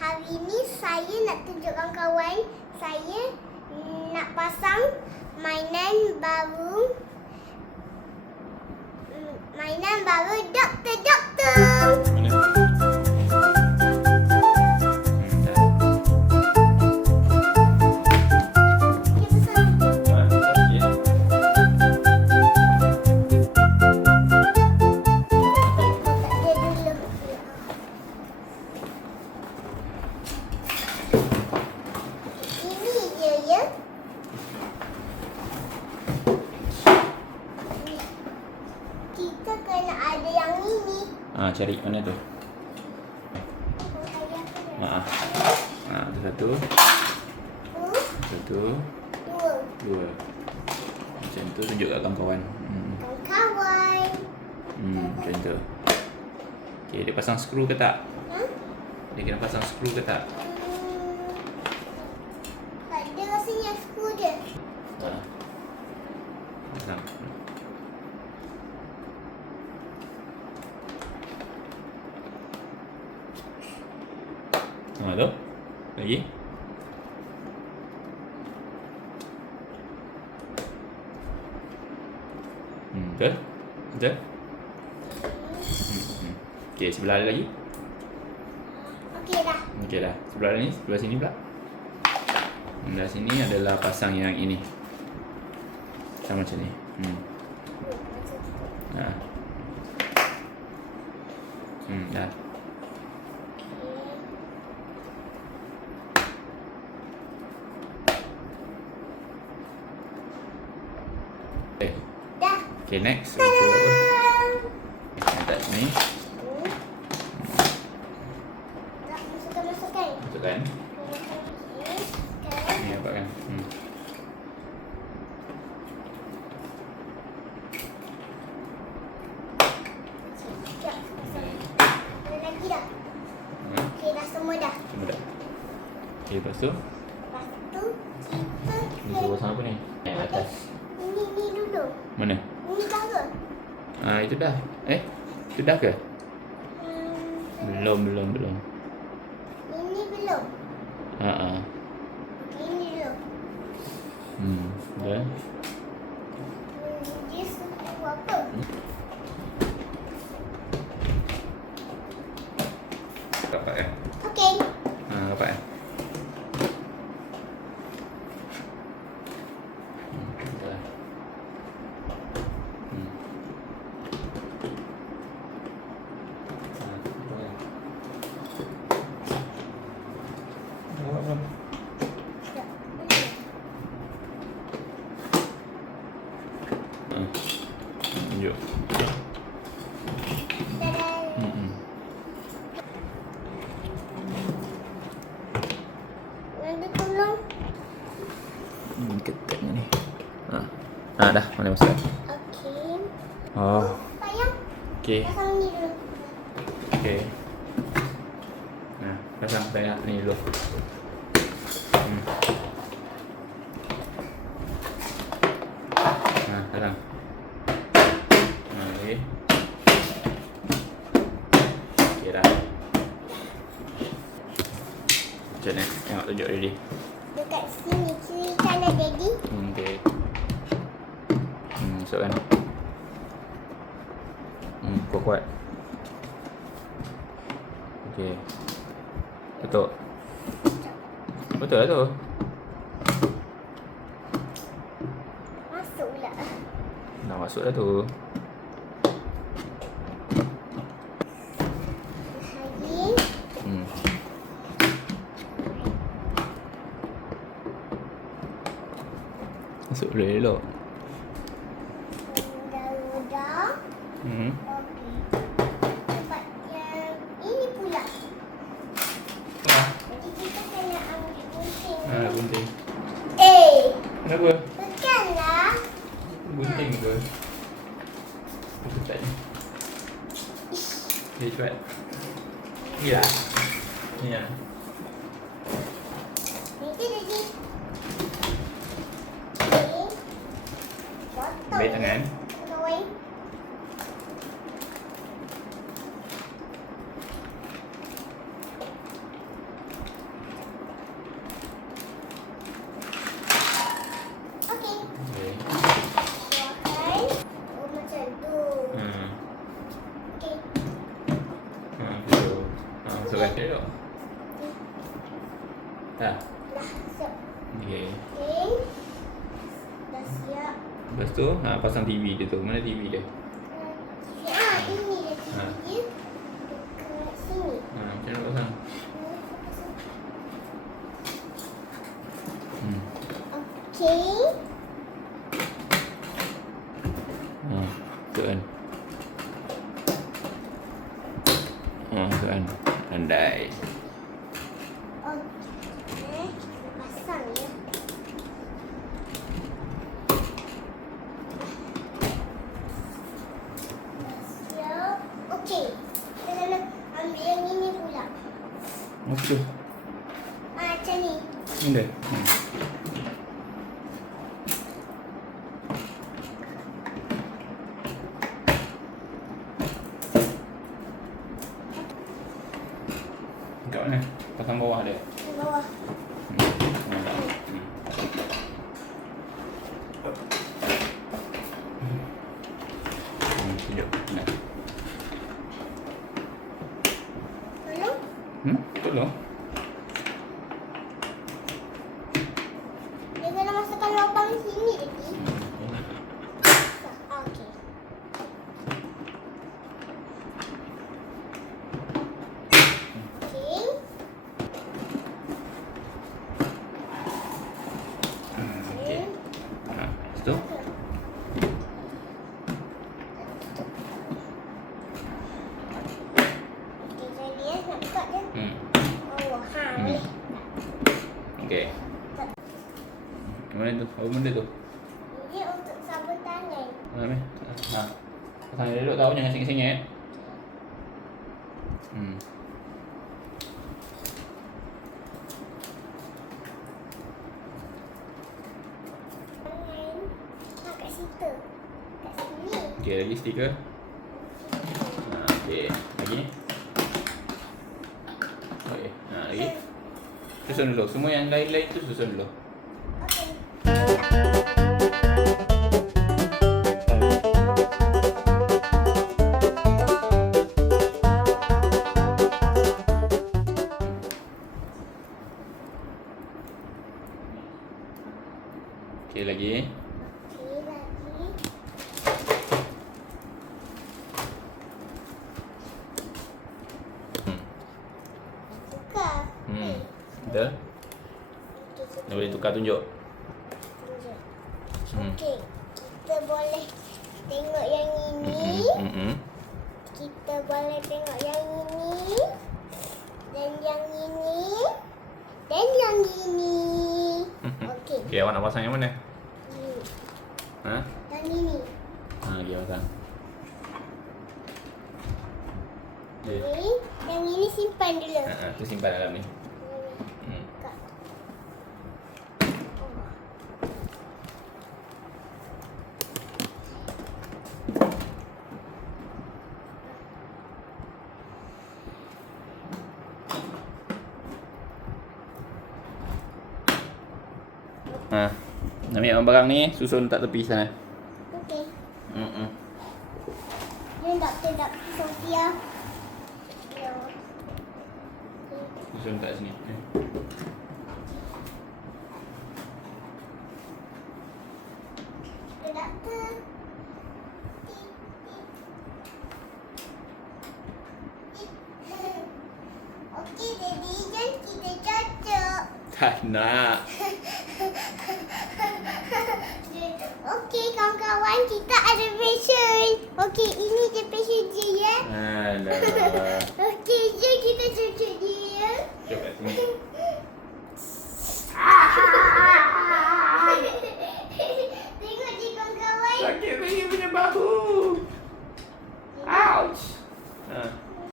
Hari ini saya nak tunjukkan kawan saya nak pasang mainan baru doktor. Mana? Dia pasang. Dia dulu. Ini dia ya. Kita kena ada yang ini. Cari mana tu? Tu satu. Satu. Dua. Macam tu tunjuk kat kawan-kawan. Kawan. Macam tu. Okay, dia pasang skru ke tak? Dia kena pasang skru ke tak? Tak ada rasanya skru dia. Pasang. Tu. Lagi. Betul? Betul? Okay, sebelah lagi. Okey dah. Okey dah. Sebelah ni, sebelah sini pula. Sebelah sini adalah pasang yang ini. Sama macam ni. Dah. Dah. Okay, next. Letak sini. Tak masukkan. Masukkan. Ni nampak kan? Ada lagi dah. Okey dah semua dah. Semua dah. Okay, lepas tu. Lepas tu kita Ni suruh pasang apa ni? Yang atas. Ini dulu. Mana? Ini dah ke? Itu dah. Itu dah ke? Belum. Ini belum. Ini dulu. Dah. Dia suruh buat apa? Dapat kan? Okey. Dapat kan? Dah. Tunjuk. Dadah. Nanti tolong. Ketatnya ni. Dah. Mana masuk? Okey. Oh, Sayang, okey. pasang ni dulu. Okey. Pasang saya ni dulu. Pasang. Okey. Okey dah. Macam ni? Tengok tunjuk ready. Dekat sini, kiri kanan daddy. Okey. Masukkan. Kuat-kuat. Okey. Betul. Betul lah tu. Masuk pula. Dah masuk dah tu. Lagi. Masuk dulu elok. Dah. Okey. Tempat yang ini pula. Jadi kita kena ambil gunting. Gunting. Kenapa? Tekanlah. Gunting ke? Ketat ni. Okay, cepat. Ni lah. Ni lah. Nanti daddy. Okey. Potong. Baik tangan. Kawan. Masukkan duduk. Dah. Dah siap. Okey. Okay. Dah siap. Lepas tu, pasang TV dia tu. Mana TV dia? Ini dia Ha. TV dia. Dekat sini. Macam mana nak pasang? Okay. Masukkan. Masukkan. Pandai. Okay. Kita pasang ya. Siap. Okay. Kita kena ambil yang ini pula. Apa tu? Macam ni. Ni dia. Kat mana? Pasang bawah dia. Di bawah. Tunjuk. Nak. Tolong. Tolong. Dia kena masukkan lubang sini lagi. Okay. Okay. Okey. Lepas tu? Okay, jadi ya. Nak buka dia. Oh, boleh. Okey. Mana tu? Apa benda tu? Ini untuk sabun tangan. Mana ni? Pasang dia duduk tahu, jangan sengit-sengit. Tangan. Kat situ. Kat sini. Okey, lagi stiker. Okey, lagi. Okey, lagi. Susun dulu. Semua yang lain-lain tu susun dulu. Okay. Okey, lagi. Okay, lagi. Tukar. Betul? Dah boleh tukar tunjuk. Tunjuk. Okey. Kita boleh tengok yang ini. Kita boleh tengok yang ini. Dan yang ini. Dan yang ini. Okey. Okey, awak nak pasang yang mana? Ini. Ha? Dan ini. Okey, pasang. Okey. Ini. Yang ini simpan dulu. Tu simpan dalam ni. Buka. Ambil barang ni, susun letak tepi sana. Okey. Dia tak Sofia. Ya. Susun letak sini. Doktor. Okey, Daddy, jom kita cocok. Tak nak. Okey, kawan-kawan, kita ada fashion. Okey, ini je fashion je ya. Alah. Okey, jom kita cocok dia. Cocok kat sini.